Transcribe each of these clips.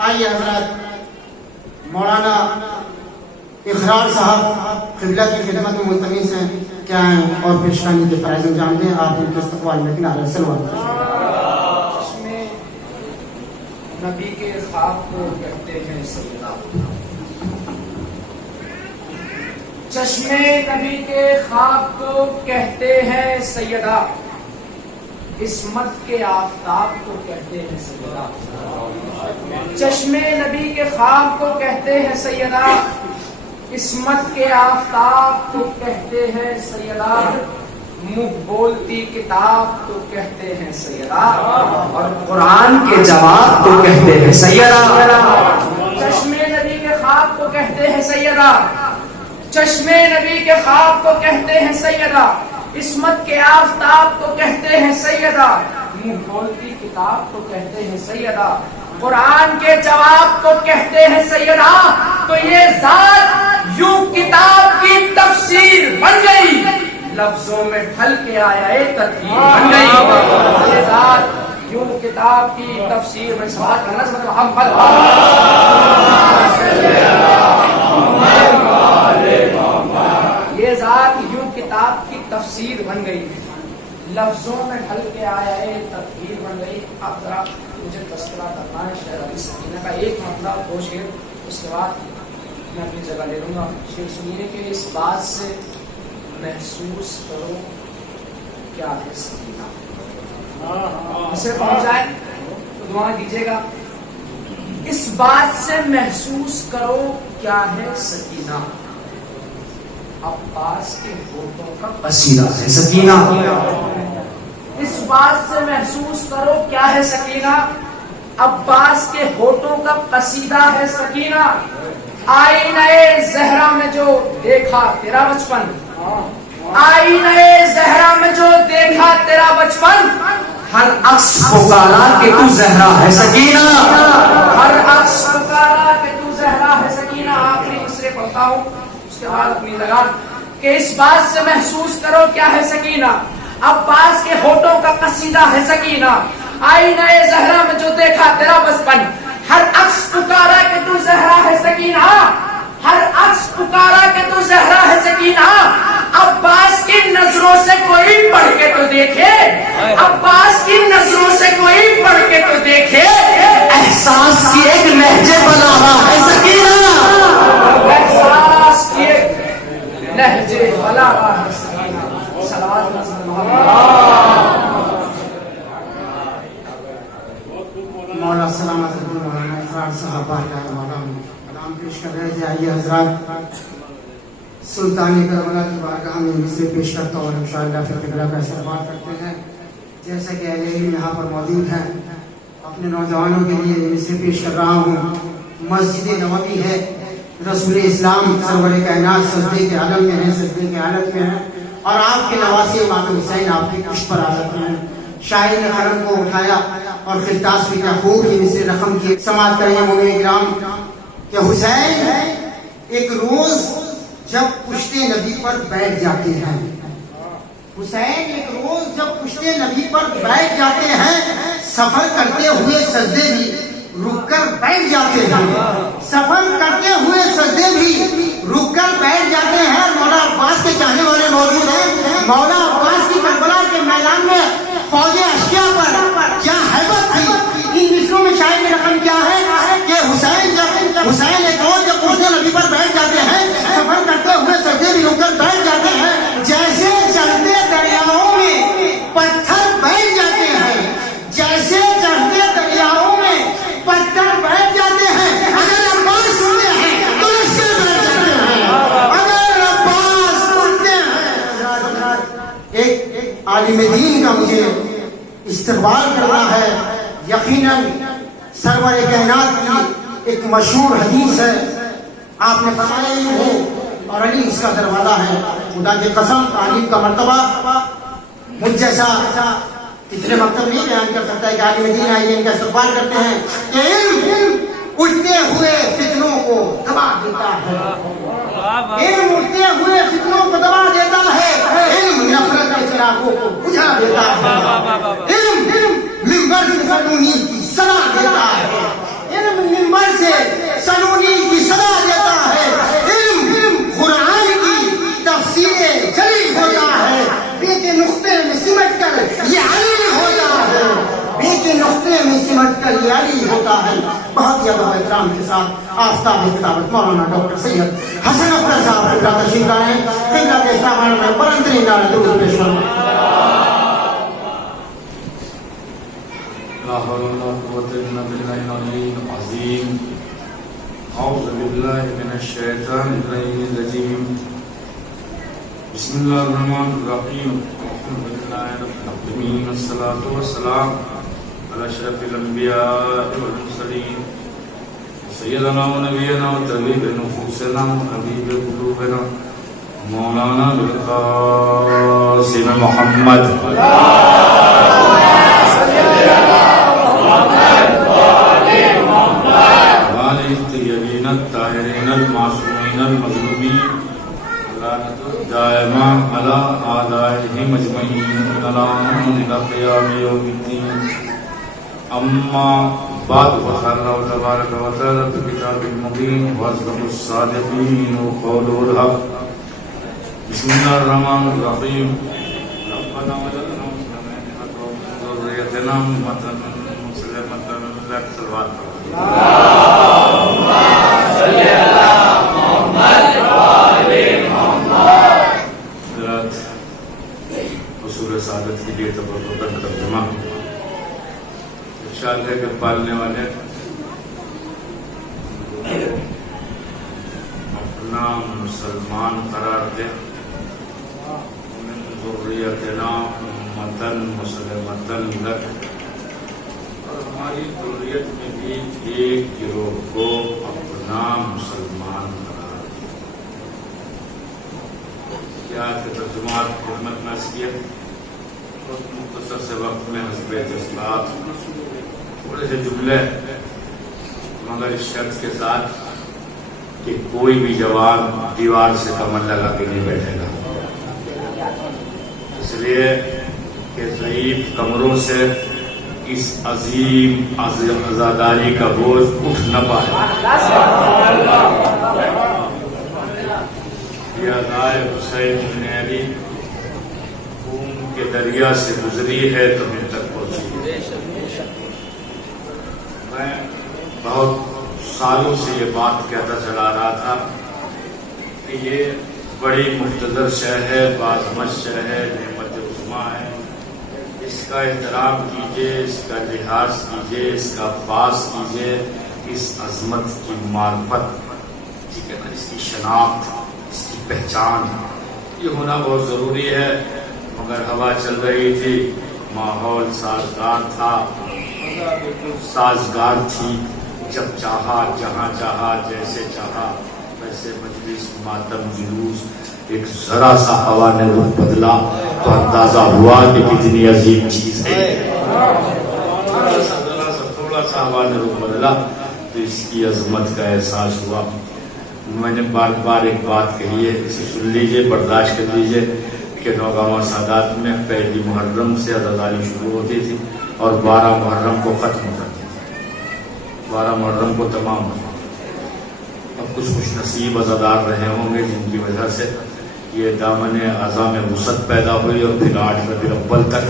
آئیے حضرات مولانا اقرار صاحب قبلہ کی خدمت میں ملتمس ہیں، کیا ہیں اور پیشکانی کے فرائض انجام دیں. آپ ان کے استقبال میں کنارہ سلوات. چشمے نبی کے خواب کو کہتے ہیں سیدہ، چشمے نبی کے خواب کو کہتے ہیں سیدہ، عصمت کے آفتاب کو کہتے ہیں سیدہ. چشمے نبی کے خواب کو کہتے ہیں سیدہ، عصمت کے آفتاب کو کہتے ہیں سیدہ، منہ بولتی کتاب کو کہتے ہیں سیدہ، اور قرآن کے جواب کو کہتے ہیں سیدہ. چشمے نبی کے خواب کو کہتے ہیں سیدہ، چشمے نبی کے خواب کو کہتے ہیں سیدہ، عصمت کے آفتاب کو کہتے ہیں سیدہ، منہ بولتی کتاب کو کہتے ہیں سیدہ، قرآن کے جواب کو کہتے ہیں سیدہ. تو یہ ذات یوں کتاب کی تفسیر بن گئی، لفظوں میں ڈھل کے آیا ایک تدبیر بن گئی. یہ ذات یوں کتاب کی تفسیر میں سوال کرنا سمجھو ہم یہ ذات یوں کتاب کی تفسیر بن گئی، لفظوں میں ڈھل کے آیا ایک تدبیر بن گئی. اب ذرا مجھے تذکرہ کرنا ہے شعر علی سکینہ کا، ایک مطلب دو شعر، اس کے بعد میں اپنی جگہ لے لوں گا. شعر سنیے کہ اس بات سے محسوس کرو کیا ہے سکینہ. اسے پہنچ جائے تو دعا دیجیے گا. اس بات سے محسوس کرو کیا ہے سکینہ، عباس کے ہونٹوں کا قصیدہ ہے سکینہ. اس بات سے محسوس کرو کیا ہے سکینہ، عباس کے ہونٹوں کا قصیدہ ہے سکینہ. آئینہ زہرا میں جو دیکھا تیرا بچپن، آئینہ زہرا میں جو دیکھا تیرا بچپن، ہر عکس پکارا کہ تو زہرا ہے سکینہ، ہر عکس پکارا کہ تو زہرا ہے سکینہ. آخری مصرے پڑھتا ہوں اس کے بعد اپنی لگا کہ اس بات سے محسوس کرو کیا ہے سکینہ، عباس کے ہونٹوں کا قصیدہ ہے سکینہ. آئینہ زہرا میں جو دیکھا تیرا بچپن، ہر عکس پکارا کہ تو زہرا ہے سکینہ، ہر عکس پکارا کہ تو زہرا ہے سکینہ. عباس کی نظروں سے کوئی پڑھ کے تو دیکھے، عباس کی نظروں سے کوئی پڑھ کے تو دیکھے، احساس کی ایک لہجے بنا ہے سکینہ، احساس کی ایک لہجے بنا ہے سکینہ. مولا سلامت مولانا اقرار صاحب کلام پیش کر رہے تھے. آئیے حضرات سلطانی کربلا کی بارگاہ میں مصرے پیش کرتا ہوں اور انشاءاللہ پھر قبلہ کا استقبال کرتے ہیں. جیسا کہ اہل علم یہاں پر موجود ہیں، اپنے نوجوانوں کے لیے مصرے پیش کر رہا ہوں. مسجد نبوی ہے، رسول اسلام سرور کائنات سجدے کے عالم میں ہیں، سجدے کے حالت میں ہیں، اور آپ کے نواسی امام حسین آپ کی کش پر حالت میں ہیں. شاعر نے قلم کو اٹھایا اور خطاس بھی کیا خوب ہی مصرے رقم کی سماعت کریں مومن کرام کہ حسین ایک روز جب پشت نبی پر بیٹھ جاتے ہیں، حسین ایک روز جب پشت نبی پر بیٹھ جاتے ہیں، سفر کرتے ہوئے سجدے بھی رک کر بیٹھ جاتے ہیں، سفر کرتے ہوئے سجدے بھی رک کر بیٹھ جاتے ہیں. مولا عباس کے چاہنے والے موجود ہیں. مولا عباس کی کربلا کے میدان میں فوج اشیا پر کیا ہیبت تھی. ان مصروں میں شاعر کی رقم کیا ہے کہ حسین ایک روز جب پشت نبی پر بیٹھ جاتے ہیں، سفر کرتے ہوئے سجدے بھی رک کر بیٹھ جاتے ہیں، جیسے چلتے دریاؤں میں پتھر بیٹھ جاتے ہیں، جیسے چلتے دریاؤں میں پتھر بیٹھ جاتے ہیں. اگر عباس سنتے ہیں تو رشتے بیٹھ جاتے ہیں، اگر عباس سنتے ہیں. ایک عالم دین کا مجھے استقبال کرنا ہے. یقیناً سرور کائنات کی ایک مشہور حدیث ہے، آپ نے فرمایا ہی ہو اور علی اس کا دروازہ ہے. خدا کی قسم عالم کا مرتبہ مجھ جیسا اتنے مکتب نہیں بیان کر سکتا ہے کہ عالم دین آئیے ان کا استقبال کرتے ہیں کہ علم اٹھتے ہوئے فتنوں کو دبا دیتا ہے، علم اٹھتے ہوئے فتنوں کو دبا دیتا ہے، علم نفرت کے چراغوں کو بجھا دیتا ہے، علم منبر سے سنونی کی صدا دیتا ہے، علم منبر سمجھ کر یہ علی ہوتا ہے. بہت ہی ادب و احترام کے ساتھ آفتاب کتابت مولانا ڈاکٹر سید حسن اختر صاحب قبلہ تشریف لائے ہیں. قبلہ کے استقبال میں بلندترین نعرہ درود پیش فرمائیں. لا حول ولا قوة إلا بالله العلي العظيم. أعوذ بالله من الشيطان الرجيم. بسم الله الرحمن الرحيم. الحمد لله رب العالمين والصلاة والسلام على أشرف الأنبياء والمرسلين سيدنا ونبينا وطبيب نفوسنا وحبيب قلوبنا مولانا القاسم محمد الطيبين الطاهرين المعصومين المظلومين دائما على آلائهم أجمعين إلى قيام يوم الدين. أما بعد فقال الله تبارك وتعالى في كتاب المبين وأصدق الصادقين وقوله الحق. بسم الله الرحمن الرحيم. ربنا وجعلنا مسلمين وذريتنا أمة مسلمة لك صلوات اللهم صل على محمد وآل محمد. حضرات اصول سعادت کے لیے تبرک ترجمہ ارشاد ہے کہ پالنے والے اپنا مسلمان قرار دے. من ذریتنا امة مسلمة لک. اور ہماری ذریت میں بھی ایک گروہ کو اپنا مسلمان قرار دے. کیا کہ ترجمات خدمت میں حیثیت بہت مختصر سے وقت میں حسب جذبات تھوڑے سے جملے مگر اس شرط کے ساتھ کہ کوئی بھی جوان دیوار سے کمر لگا کے نہیں بیٹھے گا. اس لیے کہ ضعیف کمروں سے اس عظیم عزاداری کا بوجھ اٹھ نہ پائے. یہ ادائے حسین بن علی خون کے دریا سے گزری ہے تو ہم تک پہنچی. میں بہت سالوں سے یہ بات کہتا چلا رہا تھا کہ یہ بڑی مختصر شے ہے، بازمت شے ہے، نعمت عظمیٰ ہے. اس کا احترام کیجئے، اس کا لحاظ کیجئے، اس کا پاس کیجئے. اس عظمت کی معرفت، ٹھیک ہے نا، اس کی شناخت، اس کی پہچان یہ ہونا بہت ضروری ہے. مگر ہوا چل رہی تھی، ماحول سازگار تھا، بالکل سازگار تھی. جب چاہا، جہاں چاہا، جیسے چاہا ویسے مجلس، ماتم، جلوس. ایک ذرا سا ہوا نے رخ بدلا تو اندازہ ہوا کہ کتنی عظیم چیز ہے. تھوڑا سا ہوا نے رخ بدلا تو اس کی عظمت کا احساس ہوا. میں نے بار بار ایک بات کہی ہے، اسے سن لیجئے، برداشت کر لیجئے کہ نوگاں سادات میں پہلی محرم سے عزاداری شروع ہوتی تھی اور 12 محرم کو ختم ہو جاتی تھی. 12 محرم کو تمام ہو جاتی. اب کچھ خوش نصیب عزادار رہے ہوں گے جن کی وجہ سے یہ دامن اعضاء میں وسعت پیدا ہوئی اور پھر 8 ربیع الاول تک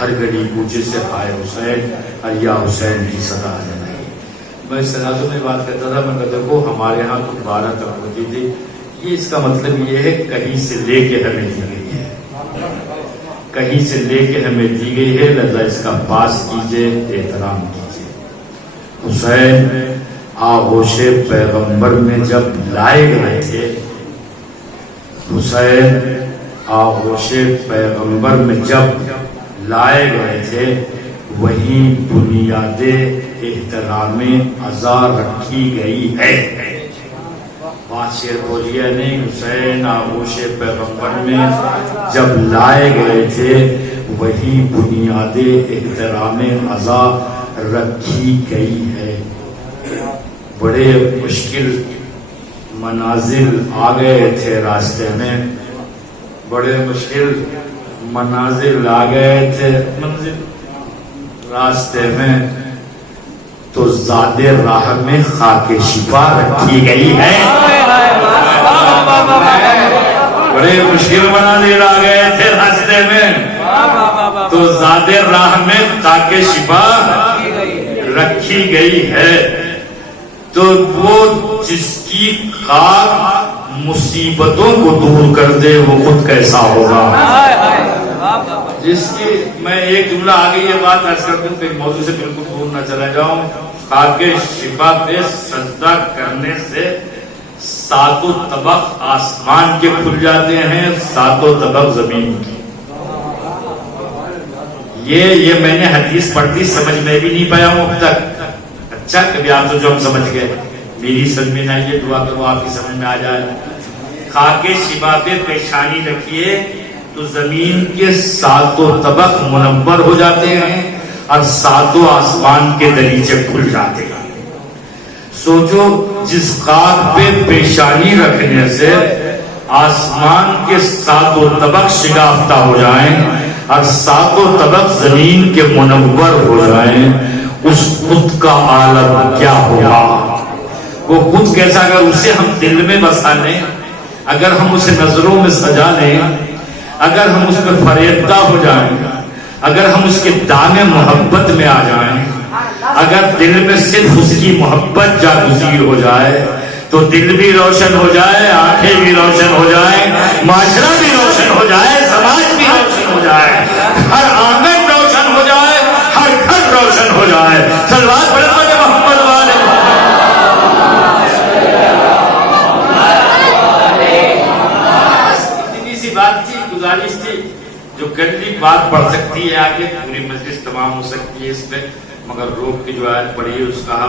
ہر گھڑی کوچے سے ہائے حسین اور یا حسین کی صدا آ جانا. میں اس تناظر میں بات کرتا تھا، میں کہتا دیکھو ہمارے ہاں تو 12 تک ہوتی تھی. یہ اس کا مطلب یہ ہے کہیں سے لے کے ہمیں دی گئی ہے، کہیں سے لے کے ہمیں دی گئی ہے، لہذا اس کا پاس کیجئے، احترام کیجئے. حسین آغوش پیغمبر میں جب لائے گئے تھے، حسین آغوش پیغمبر میں جب لائے گئے تھے وہیں بنیاد احترام عزا رکھی گئی ہے. بات شعر بولیے نہیں، حسین آغوش پیغمبر میں جب لائے گئے تھے وہی بنیاد احترام عزا رکھی گئی ہے. بڑے مشکل منازل آ گئے تھے راستے میں، بڑے مشکل منازل آ گئے تھے راستے میں، تو زادے راہ میں خاک شفا رکھی گئی ہے. بڑے مشکل منازل آ گئے تھے راستے میں، تو زادے راہ میں خاک شفا رکھی گئی ہے تو وہ جس کی خاک مصیبتوں کو دور کر دے وہ خود کیسا ہوگا. جس کی میں ایک جملہ آگے یہ بات عرض کر دوں کہ موضوع سے بالکل دور نہ چلا جاؤں. خاک شفا پہ سجدہ کرنے سے 7 طبق آسمان کے کھل جاتے ہیں, 7 طبق زمین کی. یہ میں نے حدیث پڑھ دی, سمجھ میں بھی نہیں پایا ہوں اب تک. اچھا کبھی آپ تو جو ہم سمجھ گئے, میری سمجھ میں نہ آئیے, دعا کرو آپ کی سمجھ میں آ جائے. خاک شفا پہ پیشانی رکھیے تو زمین کے 7 طبق منور ہو جاتے ہیں اور 7 آسمان کے دریچے کھل جاتے ہیں. سوچو جس خاک پہ پیشانی رکھنے سے آسمان کے 7 طبق شگافتہ ہو جائیں اور 7 طبق زمین کے منور ہو جائیں, اس خود کا عالم کیا ہوگا. وہ خود کیسا, اگر اسے ہم دل میں بسا لیں, اگر ہم اسے نظروں میں سجا لیں, اگر ہم اس میں فریفتہ ہو جائیں, اگر ہم اس کے دامن محبت میں آ جائیں, اگر دل میں صرف اس کی محبت جاگزیر ہو جائے تو دل بھی روشن ہو جائے, آنکھیں بھی روشن ہو جائیں, معاشرہ بھی روشن ہو جائے, سماج بھی روشن ہو جائے, ہر آنگن روشن ہو جائے, ہر گھر روشن ہو جائے. صلوات پڑھیں محمد والے. اتنی سی بات تھی, گزارش تھی, جو گندی بات پڑھ سکتی ہے آگے پوری مجلس تمام ہو سکتی ہے اس پہ, مگر روک کی جو آیت پڑھی ہے اس کا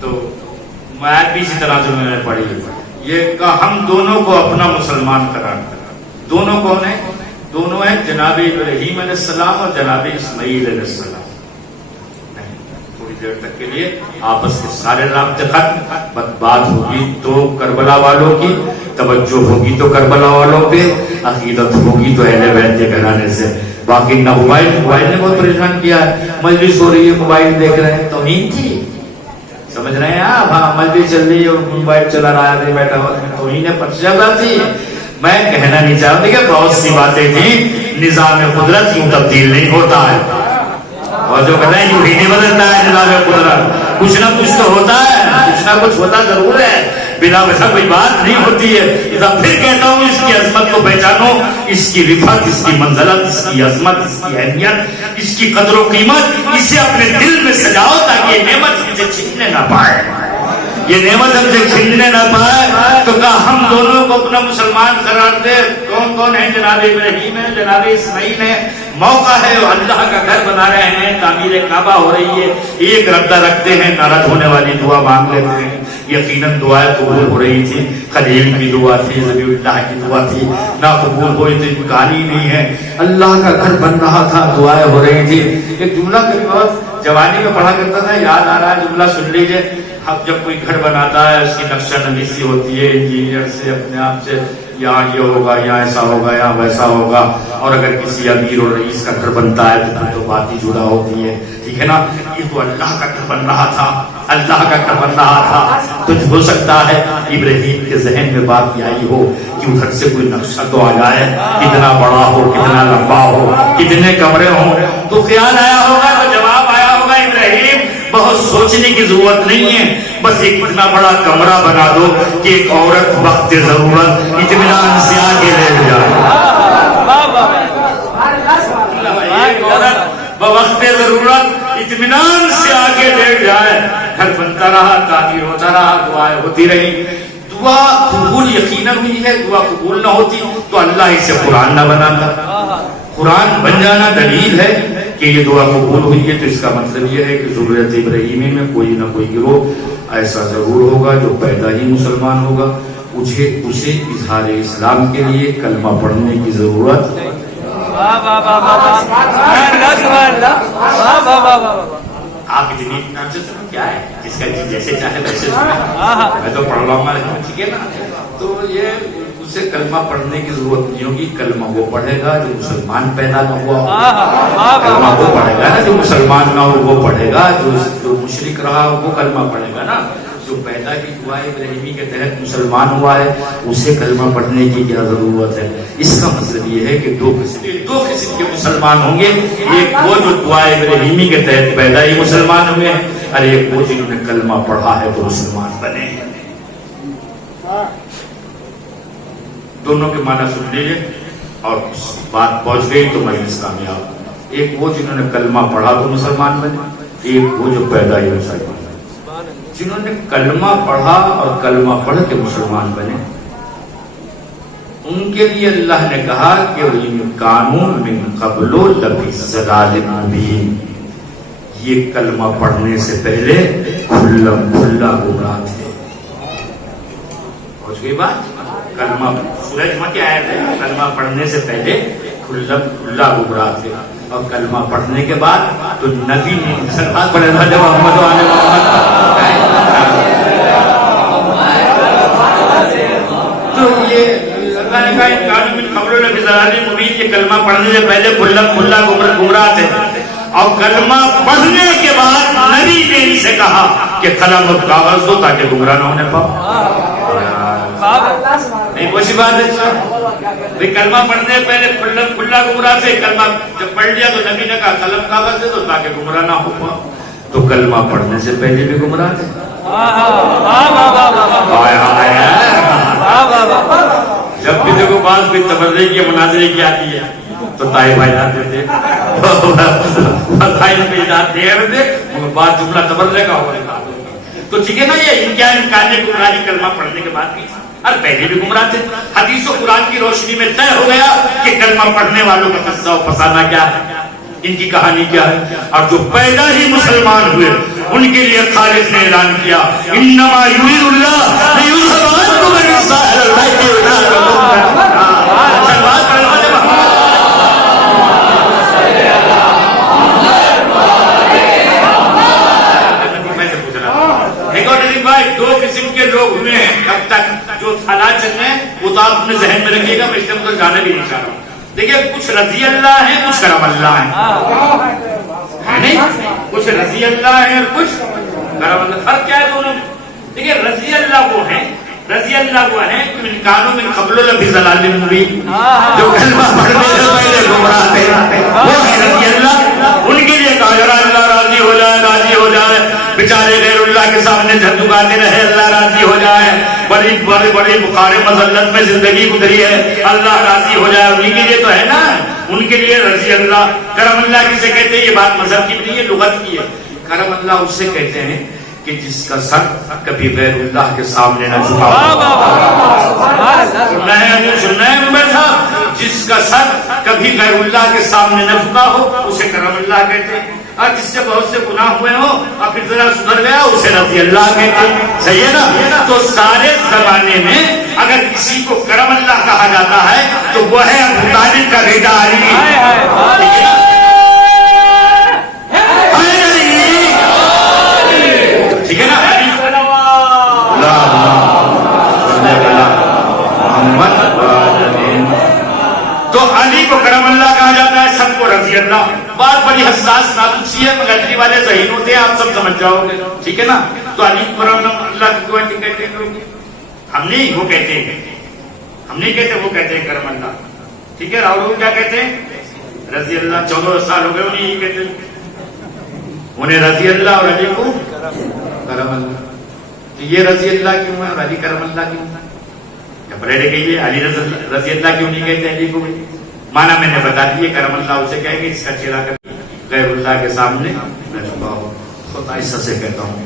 تو آیت بھی اسی طرح جو میں نے پڑھی ہے, یہ کہ ہم دونوں کو اپنا مسلمان قرار دیا. دونوں کون ہیں؟ دونوں ہیں جناب ابراہیم علیہ السلام اور جناب اسماعیل علیہ السلام. تھوڑی دیر تک کے لیے آپس کے سارے رابطے ختم, بات ہوگی تو کربلا والوں کی, توجہ ہوگی تو کربلا والوں پہ, عقیدت ہوگی تو اہل بیت کے گھرانے سے. باقی نہ موبائل نے بہت پریشان کیا ہے, مجلس ہو رہی ہے موبائل دیکھ رہے ہیں, توہین تھی, سمجھ رہے ہیں آپ, ہاں مجلس چل رہی ہے اور موبائل چلا رہا ہے بیٹھا ہوا, توہین پرچہ تھی. میں کہنا نہیں چاہتا کہ بہت سی باتیں تھیں, نظام قدرت یوں تبدیل نہیں ہوتا ہے, اور جو کہتے ہیں یوں ہی نہیں بدلتا ہے نظام قدرت, کچھ نہ کچھ تو ہوتا ہے, کچھ نہ کچھ ہوتا ضرور ہے, بلا وجہ کوئی بات نہیں ہوتی ہے. پھر کہتا ہوں اس کی عظمت کو پہچانو, اس کی رفعت, اس کی منزلت, اس کی عظمت, اس کی اہمیت, اس کی قدر و قیمت, اسے اپنے دل میں سجاؤ تاکہ یہ نعمت مجھے چھیننے نہ پائے, یہ نعمت ہم سے چھیننے نہ پائے. تو کہا ہم دونوں کو اپنا مسلمان قرار دے. کون کون ہے؟ جناب ابراہیم ہے, جناب اسماعیل ہے. موقع ہے, اللہ کا گھر بنا رہے ہیں, تعمیر کعبہ ہو رہی ہے, ایک ردہ رکھتے ہیں, ناراض ہونے والی دعا مانگ لیتے ہیں. یقیناً دعائیں قبول ہو رہی تھی, خلیل کی دعا تھی, ذبیح اللہ کی دعا تھی, نہ قبول ہوئی تو امکان ہی نہیں ہے. اللہ کا گھر بن رہا تھا, دعائیں ہو رہی تھی. ایک جملہ کبھی بہت جوانی میں پڑھا کرتا تھا, یاد آ رہا ہے, جملہ سن لیجئے. اب جب کوئی گھر بناتا ہے اس کی نقشہ نویسی ہوتی ہے انجینئر سے, اپنے آپ سے, یہاں یہ ہوگا, یہاں ایسا ہوگا, یہاں ویسا ہوگا. اور اگر کسی امیر اور رئیس کا گھر بنتا ہے تو پھر تو بات ہی جدا ہوتی ہے, ٹھیک ہے نا. یہ تو اللہ کا گھر بن رہا تھا, اللہ کا گھر بن رہا تھا. تو ہو سکتا ہے ابراہیم کے ذہن میں بات یہ آئی ہو کہ ادھر سے کوئی نقشہ تو آ جائے, کتنا بڑا ہو, کتنا لمبا ہو, کتنے کمرے ہوں. تو خیال آیا ہوگا, تو جواب آیا ہوگا, ابراہیم بہت سوچنے کی ضرورت نہیں ہے, بس ایک اتنا بڑا کمرہ بنا دو کہ ایک عورت وقت ضرورت اطمینان سے آگے لے جائے. وقت ضرورت اطمینان سے آگے لے جائے. گھر بنتا رہا, تعمیر ہوتا رہا, دعائیں ہوتی رہی. دعا قبول یقیناً ہوئی ہے. دعا قبول نہ ہوتی تو اللہ اسے قرآن نہ بناتا. قرآن بن جانا دلیل ہے کہ یہ دعا قبول ہوئی ہے. تو اس کا مطلب یہ ہے کہ ذریت ابراہیمی میں کوئی نہ کوئی گروہ ایسا ضرور ہوگا جو پیدا ہی مسلمان ہوگا. اسے اظہار اسلام کے لیے کلمہ پڑھنے کی ضرورت. آپ اتنی اطمینان سے سنو, کیا ہے جس کا جیسے چاہے ویسے سنیں, میں تو پڑھ رہا ہوں, ٹھیک ہے نا. تو یہ اسے کلمہ پڑھنے کی ضرورت نہیں ہوگی. کلمہ وہ پڑھے گا جو مسلمان پیدا نہ ہوا, کلمہ وہ پڑھے گا نا جو مسلمان نہ ہو, وہ پڑھے گا. جو مشرک رہا وہ کلمہ پڑھے گا نا. جو پیدا ہی ہوا ہے ابراہیمی کے تحت مسلمان ہوا ہے, اسے کلمہ پڑھنے کی کیا ضرورت ہے. اس کا مطلب یہ ہے کہ دو قسم کے مسلمان ہوں گے. ایک وہ جو دعا ابراہیمی کے تحت پیدا ہی مسلمان ہوئے, ارے ایک وہ جنہوں نے کلمہ پڑھا ہے تو مسلمان بنے ہیں. دونوں کے معنی سن لیجیے اور بات پہنچ گئی تو مجلس کامیاب. ایک وہ جنہوں نے کلمہ پڑھا تو مسلمان بنے, ایک وہ جو پیدا ہی مسلمان بنے. جنہوں نے کلمہ پڑھا اور کلمہ پڑھ کے مسلمان بنے ان کے لیے اللہ نے کہا کہ قانون من قبل لفی ضلال مبین, یہ کلمہ پڑھنے سے پہلے کھلم کھلا گمراہ تھے. پہنچ گئی بات. کلمہ سورج میں کیا آیت ہے, کلمہ پڑھنے سے پہلے کھلم کھلا گمراہ تھے, اور کلمہ پڑھنے کے بعد تو نبی نے سلوات پڑھے محمد وعلی محمد. تو یہ اللہ نے کہا قانون من قبل لفی ضلال مبین, یہ کلمہ پڑھنے سے پہلے کھلم کھلا گمراہ تھے, اور کلمہ پڑھنے کے بعد نبی نے ان سے کہا کہ قلم اور کاغذ دو تاکہ گمراہ نہ ہونے پاؤ. نہیں کوئی بات ہے, کلمہ پڑھنے پہلے کھلا گمراہ تھے, کلمہ جب پڑھ لیا تو نبی نے کہا قلم کاغذ دے دو تاکہ گمراہ نہ ہو پاؤ. تو کلمہ پڑھنے سے پہلے بھی گمراہ تھے. جب بھی دیکھو بات کوئی تبرے کی مناظرے کی آتی ہے تو تائی بھائی جاتے تھے, بات جملہ تبرے کا ہوگا. تو ٹھیک ہے نا, یہ امکان گمراہی کلمہ پڑھنے کے بعد بھی اور پہلے بھی گمراہ تھے. حدیث و قرآن کی روشنی میں طے ہو گیا کہ کلمہ پڑھنے والوں کا قصہ و فسانہ کیا ہے, ان کی کہانی کیا ہے. اور جو پیدا ہی مسلمان ہوئے ان کے لیے خالق نے اعلان کیا انما یرید اللہ لیذهب عنکم الرجس اہل البیت دو قسم کے لوگ ہوئے ہیں اب تک جو حالات چل رہے ہیں وہ تو آپ اپنے ذہن میں رکھیے گا, میں اس طرح جانا بھی نہیں چاہ رہا ہوں. دیکھیے کچھ رضی اللہ ہیں, کچھ کرم اللہ ہیں, نہیں کچھ رضی اللہ ہیں اور کچھ کرم اللہ. فرق کیا ہے دونوں میں؟ دیکھیے رضی اللہ وہ ہیں, رضی اللہ وہ ہیں کہ کانوں میں قبل لفی ضلال مبین, جو کلمہ پڑھنے سے پہلے گمراہ تھے وہ ہیں رضی اللہ. ان کے لیے کہا جا اللہ راضی ہو جائے, راضی ہو جائے. بیچارے غیر اللہ کے سامنے جھکاتے رہے, اللہ راضی ہو جائے. بڑی بڑی بڑی بخار مذلت میں زندگی گزری ہے, اللہ راضی ہو جائے. انہیں کے لیے تو ہے نا, ان کے لیے رضی اللہ. کرم اللہ کسے کہتے ہیں؟ یہ بات مذہب کی نہیں ہے, لغت کی ہے. کرم اللہ اس سے کہتے ہیں کہ جس کا سر کبھی غیر اللہ کے سامنے نہ جھکا ہو. سننا ہے بیٹھا, جس کا سر کبھی غیر اللہ کے سامنے نہ جھکا ہو اسے کرم اللہ کہتے ہیں. اور جس سے بہت سے گناہ ہوئے ہو اور پھر ذرا سدھر گیا اسے رضی اللہ کہتے ہیں. صحیح ہے نا. تو سارے زمانے میں اگر کسی کو کرم اللہ کہا جاتا ہے تو وہ ہے ابو طالب کا بیٹا علی. ٹھیک ہے نا. تو علی کو کرم اللہ کہا جاتا ہے, سب کو رضی اللہ. بات بڑی حساس نازک سی ہے, مگر علی والے ذہین ہوتے ہیں, آپ سب سمجھ جاؤ گے. ٹھیک ہے نا. تو علی کو کرم اللہ کو کہتے ہیں لوگ, ہم نہیں وہ کہتے ہیں, ہم نہیں کہتے, وہ کہتے ہیں کرم اللہ. ٹھیک ہے. راہل کیا کہتے ہیں؟ رضی اللہ. 14 سال ہو گئے انہیں یہ کہتے ہیں, انہیں رضی اللہ اور علی کو کرم اللہ. تو یہ رضی اللہ کیوں ہے اور علی کرم اللہ کیوں ہے؟ پہلے کہیے علی رضی اللہ کیوں نہیں کہتے علی کو؟ مانا میں نے بتا دیے, کرم اللہ اسے کہیں گے اس کا چہرہ کبھی غیر اللہ کے سامنے نہ جھکا ہو. خدا ایسا سے کہتا ہوں,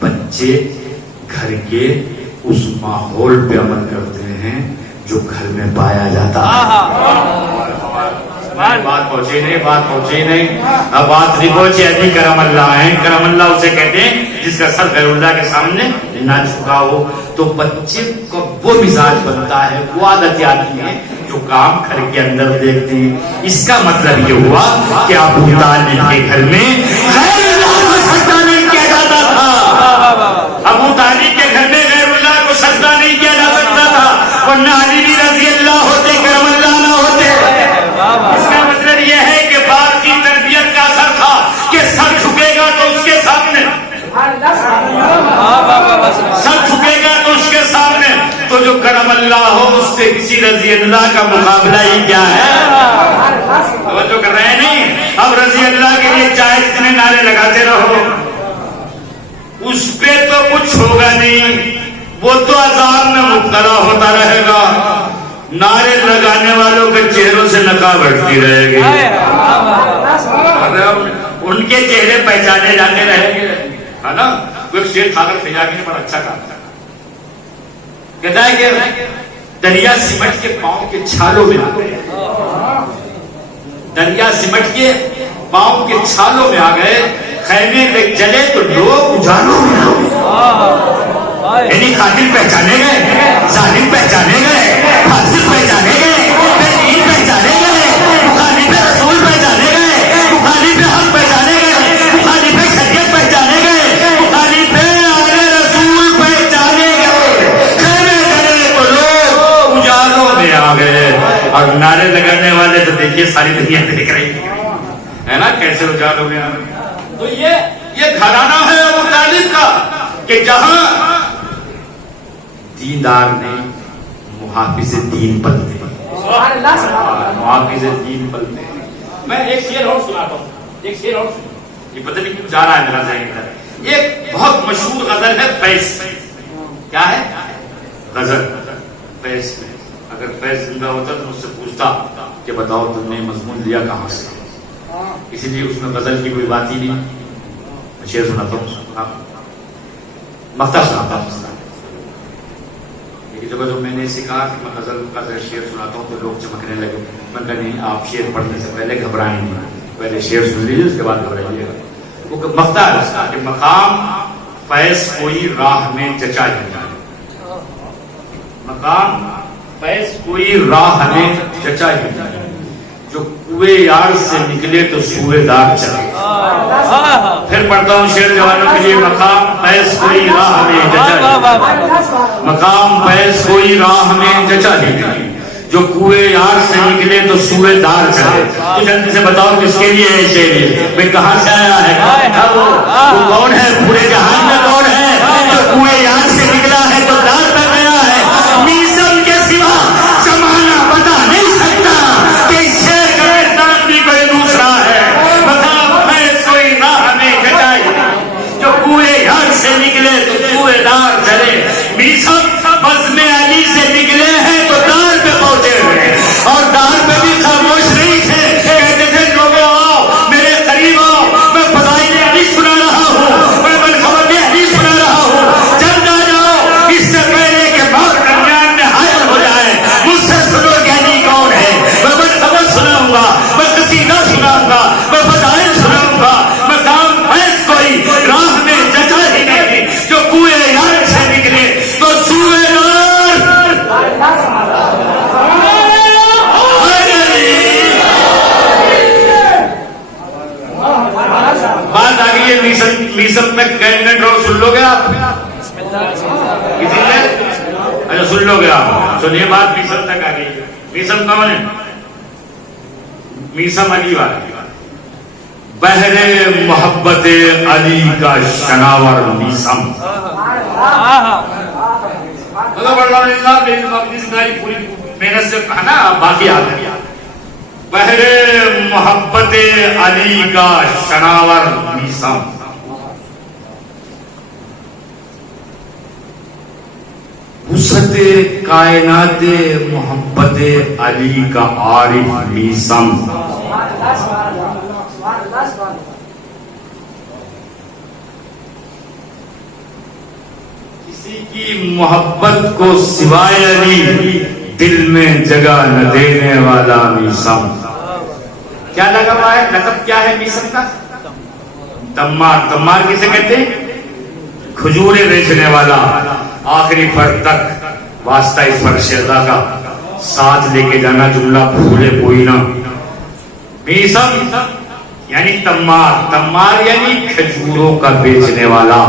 بچے گھر کے اس ماحول پہ عمل کرتے ہیں جو گھر میں پایا جاتا ہے. بات پہنچی نہیں, بات پہنچی نہیں, اب بات نہیں پہنچی. علی کرم اللہ ہیں, کرم اللہ اسے کہتے ہیں جس کا سر غیر اللہ کے سامنے نہ جھکا ہو. تو بچے کو وہ مزاج بنتا ہے, وہ عادتیں آتی ہیں جو کام گھر کے اندر دیکھتے ہیں. اس کا مطلب یہ ہوا کہ ابو طالب کے گھر میں غیر اللہ کو سجدہ نہیں کیا جاتا تھا. ابو طالب کے گھر میں غیر اللہ کو سجدہ نہیں کیا جا سکتا تھا, ورنہ علی بھی رضی اللہ ہوتے, کرم اللہ نہ ہوتے. اس کا مطلب یہ ہے کہ باپ کی تربیت کا اثر تھا کہ سر جھکے گا تو اس کے سامنے, سر جھکے گا تو اس کے سامنے. تو جو کرم اللہ ہو اس سے کسی رضی اللہ کا مقابلہ ہی کیا ہے؟ توجہ کر رہے ہیں نہیں. اب رضی اللہ کے لیے چاہے اتنے نعرے لگاتے رہو, اس پہ تو کچھ ہوگا نہیں، وہ تو عذاب میں مبتلا ہوتا رہے گا، نعرے لگانے والوں کے چہروں سے نقاب ہٹتی رہے گی، ان کے چہرے پہچانے جاتے رہیں گے، ہے نا؟ وہ شیر کھا کر فجاکی نے بڑا اچھا کہا تھا، کہتا ہے کہ دریا سمٹ کے پاؤں کے چھالوں میں آ گئے، دریا سمٹ کے پاؤں کے چھالوں میں آ گئے، خیمے پہ جلے تو لوگ اجالوں میں آ گئے، یعنی قاتل پہچانے گئے، ظالم پہچانے گئے، فاسق پہچانے گئے، بے دین پہچانے گئے، مخالف رسول پہچانے گئے، مخالف حق پہچانے گئے، مخالف شریعت پہچانے گئے، مخالف آل رسول پہچانے گئے، خیمے جلے تو لوگ اجالوں میں آ گئے، اور نعرے لگانے والے تو دیکھیے ساری دنیا دیکھ رہی ہے نا کیسے اجالوں میں آ گئے۔ تو یہ گھرانہ ہے ابو طالب کا کہ جہاں دیندار نہیں محافظ دین بنتے ہیں، محافظ دین بنتے ہیں۔ میں ایک شعر اور سناتا ہوں، ایک شعر اور سناتا، یہ پتہ نہیں کیوں جا رہا ہے میرا ذہن ادھر۔ ایک بہت مشہور غزل ہے فیض، کیا ہے غزل فیض میں، اگر فیض زندہ ہوتا تو مجھ سے پوچھتا کہ بتاؤ تم نے مضمون لیا کہاں سے، اسی لیے اس میں غزل کی کوئی بات ہی نہیں۔ شعر سناتا ہوں، مقطع سناتا ہوں۔ ایک جگہ جو میں نے اسے کہا کہ میں غزل کا شعر سناتا ہوں تو لوگ چمکنے لگے، میں کہا نہیں، آپ شعر پڑھنے سے پہلے گھبرائیں نہیں، پہلے شعر سن لیجیے اس کے بعد گھبرائیے گا۔ وہ مقطع ہے کہ مقام فیض کوئی راہ میں چچا ہی، مقام فیض کوئی راہ میں چچا ہی، جو کوئے یار سے نکلے تو سوئے دار چلے۔ پھر پڑھتا ہوں شعر جوانوں کے لیے، مقام فیض کوئی راہ میں چچا ہی، مقام فیض کوئی راہ میں چچا ہی، جو کوئے یار سے نکلے تو سوئے دار چلے۔ تو جلدی سے بتاؤ کس کے لیے ہے شعر، میں کہاں سے آیا ہے، وہ کون ہے، پورے جہان میں کون ہے جو کوئے یار سے نکلا ہے تو دار تک گیا ہے؟ میزم کے سوا زمانہ بتا نہیں سکتا کہ اس شعر کا احساس بھی کوئی دوسرا ہے۔ مقام فیض کوئی راہ میں چچا ہی، جو کوئے یار سے نکلے تو کوئے دار چلے۔ میزم بزم علی سے نکلے ہیں تو دار پہ پہنچے ہوئے، اور دار پہ بھی خاموش نہیں تھے، کہتے تھے لوگوں آؤ میرے قریب آؤ، میں فضائل علی سنا رہا ہوں، میں منقبت علی سنا رہا ہوں، جلد آ جاؤ اس سے پہلے کہ موت درمیان میں حائل ہو جائے، مجھ سے سنو کہ علی کون ہے۔ میں منقبت سناؤں گا، میں قصیدہ سناؤں گا، میں فضائل سناؤں گا۔ مقام فیض کوئی راہ میں چچا ہی نہیں، جو کوئے یار سے نکلے تو سوئے بات آ گئی ہے میسم میں گینگن رو، سن لو گے آپ کسی نے؟ اچھا سن لو گے آپ، سنیے بات میسم تک آ گئی۔ میسم کون ہے؟ میسم علی والا، بحر محبت علی کا شناور میسم۔ پوری محنت سے کہنا باقی آ گئی، بحر محبت علی کا شناور میسم، وسعت کائنات محبت علی کا عارف میسم۔ کسی کی محبت کو سوائے علی دل میں جگہ نہ دینے والا میسم۔ کیا لگا ہوا ہے، لقب کیا ہے میسم کا؟ تمار۔ تمار کسے کہتے ہیں؟ کھجورے بیچنے والا، آخری فرد تک واسطہ اس فرش ادا کا، ساتھ لے کے جانا جملہ بھولے کوئی نہ۔ میسم یعنی تمار، تمار یعنی کھجوروں کا بیچنے والا۔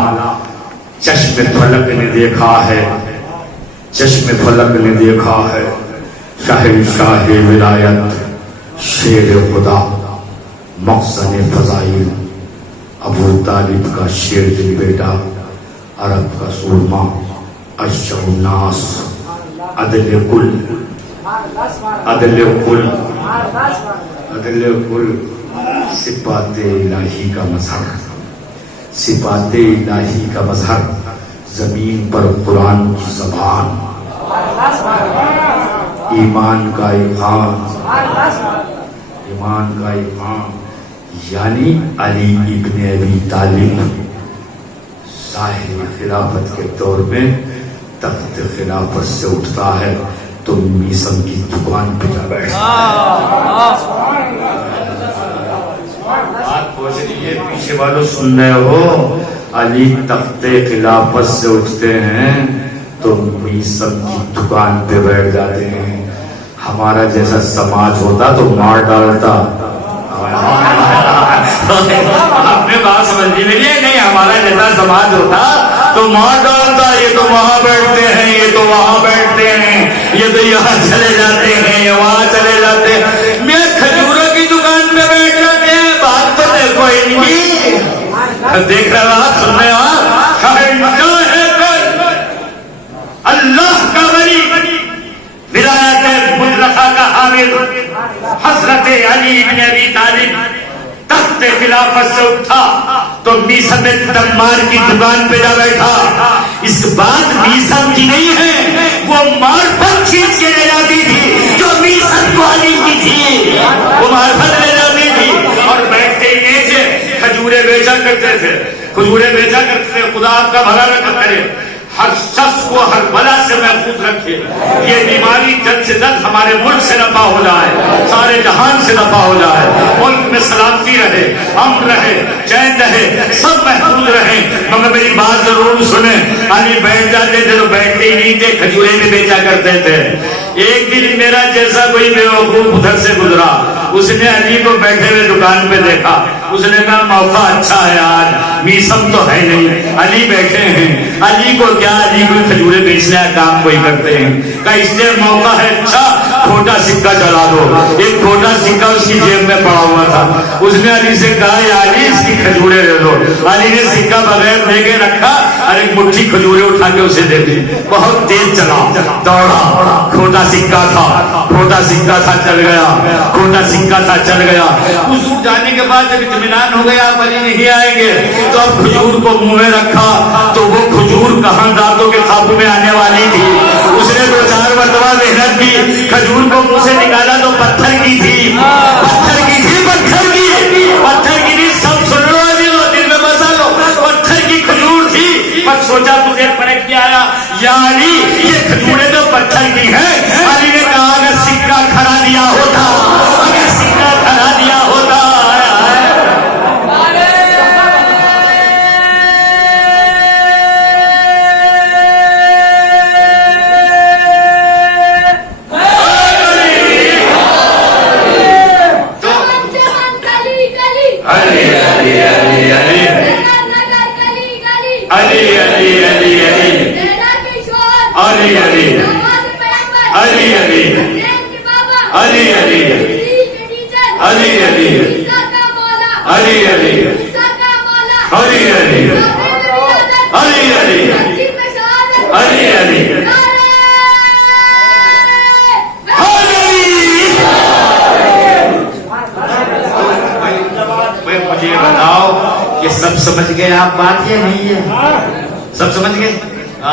چشم فلک نے دیکھا ہے، چشم فلک نے دیکھا ہے، شاہ ولایت شیر خدا، مخزن فضائل ابو طالب کا شیر دل بیٹا، عرب کا سورما، اشجع الناس، عدل کل، عدل کل، عدل کل، صفات الہی کا مظہر، صفات الہی کا مظہر، زمین پر قرآن کی زبان، ایمان کا ایمان، ایمان کا ایمان، یعنی علی ابن ابی طالب ظاہر خلافت کے دور میں تخت خلافت سے اٹھتا ہے تو میثم کی دکان پہ جا بیٹھتا ہے۔ بات پوچھ لیجیے پیچھے والوں، سن رہے ہو؟ علی تخت خلافت سے اٹھتے ہیں تو میثم کی دکان پہ بیٹھ جاتے ہیں۔ ہمارا جیسا سماج ہوتا تو مار ڈالتا۔ آپ نے بات سمجھ لی میری؟ نہیں، ہمارا جیسا سماج ہوتا تو مار ڈالتا، یہ تو وہاں بیٹھتے ہیں، یہ تو وہاں بیٹھتے ہیں، یہ تو یہاں چلے جاتے ہیں، یہ وہاں چلے جاتے ہیں، میں کھجوروں کی دکان پہ بیٹھ جاتے ہیں۔ بات تو دیکھو ان کی، دیکھ رہے ہو، سن رہے ہو؟ اللہ کا ولی، ولایت مطلقہ کا حامل حضرت علی بن ابی طالب تخت خلافت سے اٹھا تو میثم تمار کی دکان پہ جا بیٹھا۔ اس بات میثم کی نہیں ہے، وہ معرفت کھینچ کے لے جاتی تھی جو میثم کو علی کی تھی، وہ معرفت لے جاتی تھی۔ اور بیٹھتے ہی نہیں تھے، کھجورے بیچا کرتے تھے، کھجورے بیچا کرتے تھے۔ خدا آپ کا بھلا رکھا کرے، ہر شخص کو ہر بلا سے محفوظ رکھے۔ یہ بیماری جلد سے جلد ہمارے ملک سے رفع ہو جائے، سارے جہان سے رفع ہو جائے، ملک میں سلامتی رہے، امن رہے، چین رہے، سب محفوظ رہیں۔ مگر میری بات ضرور سنیں، علی بیٹھ جاتے تھے تو بیٹھتے ہی نہیں تھے، کھجورے بھی بیچا کرتے تھے۔ ایک دن میرا جیسا کوئی بیوقوف ادھر سے گزرا، اس نے علی کو بیٹھے ہوئے دکان پہ دیکھا، اس نے کہا موقع اچھا ہے آج، میثم تو ہے نہیں، علی بیٹھے ہیں، علی کو کیا، علی کو کھجورے بیچنے کا کام کوئی کرتے ہیں، کہا اس نے موقع ہے اچھا، کھوٹا سکہ چلا دو۔ ایک کھوٹا سکہ اس کی جیب میں پڑا ہوا تھا، اس نے علی سے کہا یا علی اس کی کھجورے دے دو۔ علی نے سکہ بغیر دے کے رکھا اور ایک مٹھی کھجورے اٹھا کے اسے دے دی۔ بہت تیز چلا، دوڑا، کھوٹا سکہ تھا، کھوٹا سکہ تھا، چل گیا، کھوٹا سکہ تھا، چل گیا۔ حضور جانے کے بعد جب اطمینان ہو گیا اب علی نہیں آئیں گے تو اب کھجور کو منہ میں رکھا تو وہ کھجور کہاں دانتوں کے قابو میں آنے والی تھی۔ اس نے دو چار مرتبہ محنت کی، کھجور کو منہ سے نکالا تو پتھر کی تھی، پتھر کی تھی، پتھر کی، پتھر کی تھی۔ سب سن لو، ابھی لو، دل میں بسا لو، پتھر کی کھجور تھی۔ پر سوچا مجھے فرق کیا آیا، یا علی یہ کھجوریں تو پتھر کی ہیں۔ علی نے کہا اگر سکہ کھڑا دیا ہوتا، اگر سکہ کھڑا دیا ہوتا، مجھے بتاؤ کہ سب سمجھ گئے آپ بات یا نہیں ہے؟ سب سمجھ گئے؟